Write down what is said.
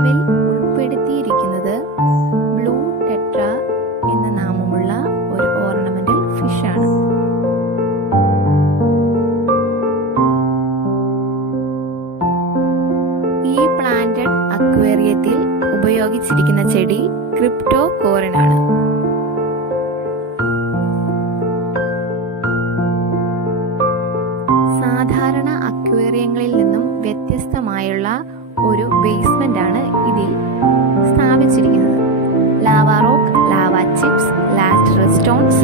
നിലവിൽ ഉൾപ്പെടുത്തിയിരിക്കുന്നത് blue tetra എന്ന നാമമുള്ള ഒരു ഓർണമെന്റൽ ഫിഷാണ്. ഈ പ്ലാന്റഡ് അക്വേറിയത്തിൽ ഉപയോഗിച്ചിരിക്കുന്ന ചെടി ക്രിപ്റ്റോകോറിനാണ്. സാധാരണ അക്വേറിയങ്ങളിൽ നിന്നും വ്യത്യസ്തമായുള്ള ഒരു ബേസ്മെന്റ് ആണ് ഇതിൽ സ്ഥാപിച്ചിരിക്കുന്നത്. Lava rock, lava chips, lateral stones